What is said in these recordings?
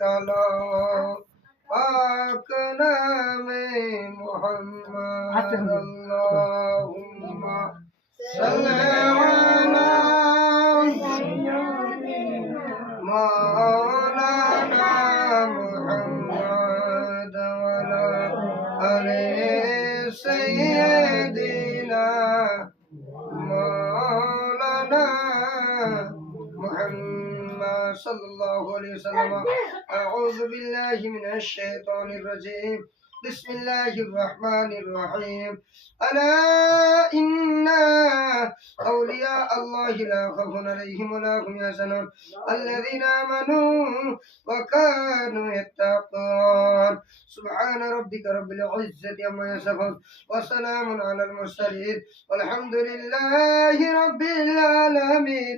तलो पाक नामे मोहम्मद। صلى الله عليه وسلم أعوذ بالله من الشيطان الرجيم بسم الله الرحمن الرحيم ألا إن أولياء الله لا خوف عليهم ولا هم يحزنون الذين آمنوا وكانوا يتقون سبحان ربك رب العزة عما يصفون وسلام على المرسلين والحمد لله رب العالمين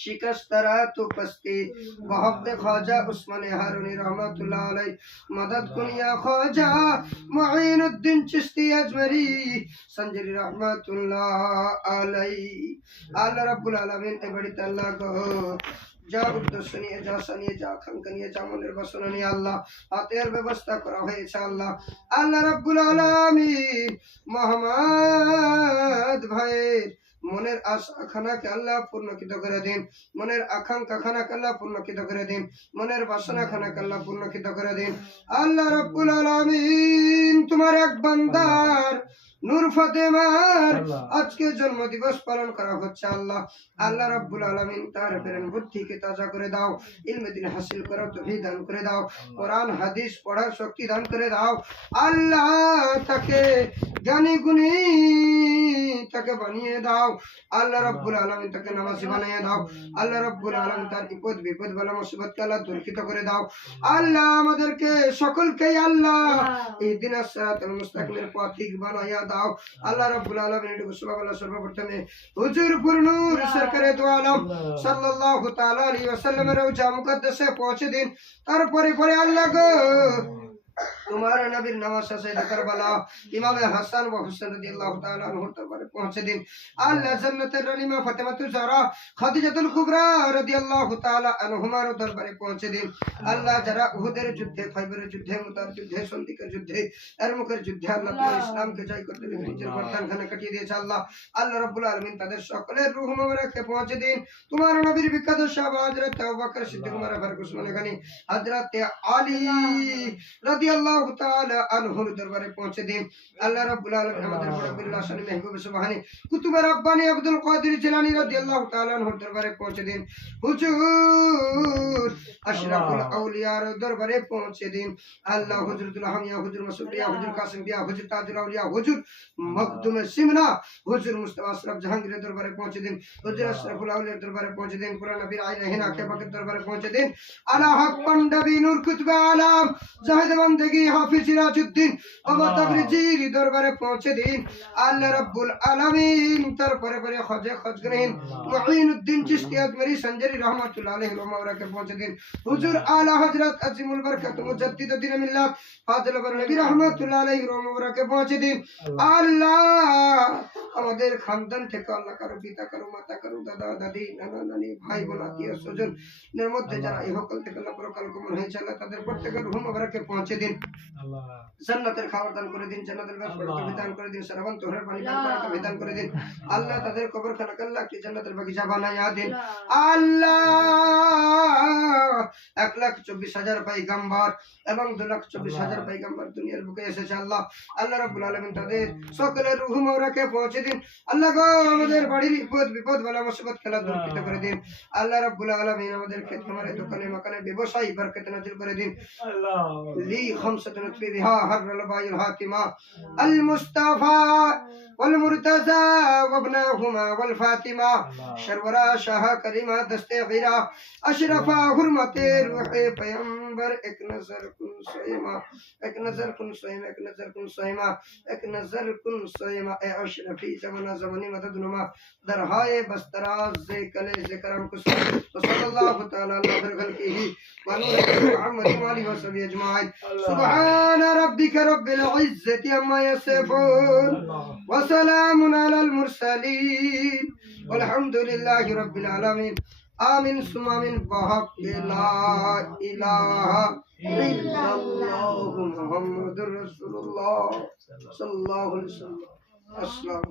শিকাস্তারা তো পস্তি বহব্দে খাজা উসমানে হারুনি রহমাতুল্লাহ আলাই মদদ কুনিয়া খাজা মুঈনুদ্দিন চিশতি আজমরি। সঞ্জরি রহমাতুল্লাহ আলাই আল্লাহ রাব্বুল আলামিন এ বাড়িতে আল্লাহ গো, যা উদ্দেশ্য যা সানিয়ে যা আকাঙ্ক্ষা নিয়ে, যা মনের বাসনা নিয়ে আল্লাহ হাতের ব্যবস্থা করা হয়েছে আল্লাহ। আল্লাহ রাব্বুল আলামিন মোহাম্মদ ভাইয়ের মনের আশা খানাকে আল্লাহ পূর্ণকৃত করে দিন। মনের আকাঙ্ক্ষা খানাকে আল্লাহ পূর্ণকিত করে দিন। মনের বাসনা খানাকে আল্লাহ পূর্ণকিত করে দিন। আল্লাহ রব্বুল আলামিন, তোমার এক বান্দার নূর ফাতেমার আজকে জন্ম দিবস পালন করা হচ্ছে আল্লাহ। আল্লাহ রাব্বুল আলামিন তার প্রেরণ বুদ্ধিকে তাজা করে দাও ইলমে দিন হাসিল করার তৌফিক দান করে দাও কোরআন হাদিস পড়ার শক্তি দান করে দাও। আল্লাহ তাকে জ্ঞানী গুণী তাকে বানিয়ে দাও। আল্লাহ রাব্বুল আলামিন তাকে নামাজি বানিয়ে দাও। আল্লাহ রাব্বুল আলামিন তার বিপদ বিপদ বলা মুসিবতকে আল্লাহ দুর্খিত করে দাও। আল্লাহ আমাদেরকে সকলকে আল্লাহ এই দিন আসরাতুল মুস্তাকিমের পথিক বানাইয়া দাও। আল্লাহ রাব্বুল আলামিন এটুকু সুবহান আল্লাহ সর্বপ্রথমে হুজুর পুরনুর সরকারে দু আলম। সাল্লাল্লাহু তাআলা আলাইহি ওয়াসাল্লামের রওজা মুকদ্দাসে পৌঁছে দিন। তারপরে পরে আল্লাহ গো। তোমার নবীর নামাজ শেষে কারবালা ইমামে হাসান ও হুসেন রাদিয়াল্লাহু তাআলা আনহুর দরবারে পৌঁছে দিন। আল্লাহ জান্নাতের রানিমা ফাতেমাতুজ জাহরা খাদিজাতুল কুবরা রাদিয়াল্লাহু তাআলা আনহুমার দরবারে পৌঁছে দিন। আল্লাহ যারা উহুদের যুদ্ধে খাইবরের যুদ্ধে মুতার যুদ্ধে সন্দিকের যুদ্ধে এরমুখের যুদ্ধে আল্লাহ তোমার ইসলামকে জয় করতে গিয়ে নিজের বর্তানখানে কাটিয়ে দিয়েছে আল্লাহ। আল্লাহ রাব্বুল আলামিন তাদের সকলের রূহ মোবারককে পৌঁছে দিন। তোমার নবীর বিখ্যাত সাহাবা হযরত আবু বকর সিদ্দিক উমর ফারুক উসমান গনি হযরত আলী রাদিয়াল্লাহু তাআলা আনহুর দরবারে পৌঁছে দিন। আল্লাহ রাব্বুল আলামিন আমাদের বিল্লাহ শানি মেহবুব সুবহানি কুতুব রব্বানি আব্দুল কাদের জিলানী রাদিয়াল্লাহু তাআলা আনহুর দরবারে পৌঁছে দিন। হুজুর আশরাফুল আউলিয়ার দরবারে পৌঁছে দিন। আল্লাহ হুজরতুল হামিয়া হুজুর মাসুদিয়া হুজুর কাসিম বিয়া হুজুর তাজুল আউলিয়া হুজুর মখদুম সিমনা হুজুর মুস্তাফা আশরাফ জাহাঙ্গীরের দরবারে পৌঁছে দিন। হুজুর আশরাফুল আউলিয়ার দরবারে পৌঁছে দিন। পুরান নবীর আইনা হিনা কে পাকের দরবারে পৌঁছে দিন। আলা হক পান্ডবী নূর কুতবে আলাম। জাহিদ বন্দেগি হাফিজ সিরাজউদ্দিন বাবা তাবরিজির দরবারে পৌঁছে দিন। আল্লাহ রাব্বুল আলামিন তারপরে পরে খজে খজগ্রহীন মুঈনুদ্দিন চিশতি আজমেরি সঞ্জরি রহমাতুল্লাহ আলাইহি মাওরাকে পৌঁছে দিন। হুজুর আলা হযরত আজিমুল বরকত মুজাদ্দিদ দিন মিল্লাত ফাজিল বর নবী রহমাতুল্লাহ আলাইহি মাওরাকে পৌঁছে দিন। আল্লাহ আমাদের খানদান থেকে আল্লাহ কারও পিতা কারও মাতা কারও দাদা দাদি নানা নানি ভাই বোন আত্মীয় স্বজন এর মধ্যে যারা ইহকাল থেকে আল্লাহ পরকাল কমন হয়েছে আল্লাহ তাদের প্রত্যেকের রুহ মোবারকে পৌঁছে দিন। জান্নাতের দান করে দিন জান্নাতের করে দিন পানি বিধান করে দিন। আল্লাহ তাদের কবর কি জান্নাতের বানাইয়া দিন। আল্লাহ। এক লাখ চব্বিশ হাজার পাইগাম্বার এবং দু লাখ চব্বিশ হাজার পাইগাম্বার দুনিয়ার বুকে এসেছে আল্লাহ। আল্লাহ রব্বুল আলমিন তাদের সকলের রুহু মৌরাকে পৌঁছে দিন। আল্লাহ আমাদের বাড়ির বিপদ বিপদ বলা মুসিবত খেলা করে দিন। আল্লাহ রব্বুল আলমিন আমাদের দোকানে মাকানে ব্যবসায়ী বরকত নাজিল করে দিন। লি খমস ستنطفي بها هر الباي الهاتمة المصطفى والمرتزى وابناهما والفاطمة. شرورا شاہ کریمہ دست غيرا أشرفا حرمت روح پیمبر ایک نظر کن سویمہ ایک نظر کن سویمہ ایک نظر کن سویمہ ایک نظر کن سویمہ اے اشرفی زمانہ زمانی مدد نما. درہائے بستراز کلے ذکرم کسو تو صلی اللہ تعالیٰ اللہ برغل کی ہی. مانو محمد علی و صلی اجماعید سبحان سبحان ربك رب العزة عما يصفون وسلام على المرسلين والحمد لله رب العالمين آمين ثم آمين بحق لا إله إلا الله محمد رسول الله صلى الله عليه وسلم السلام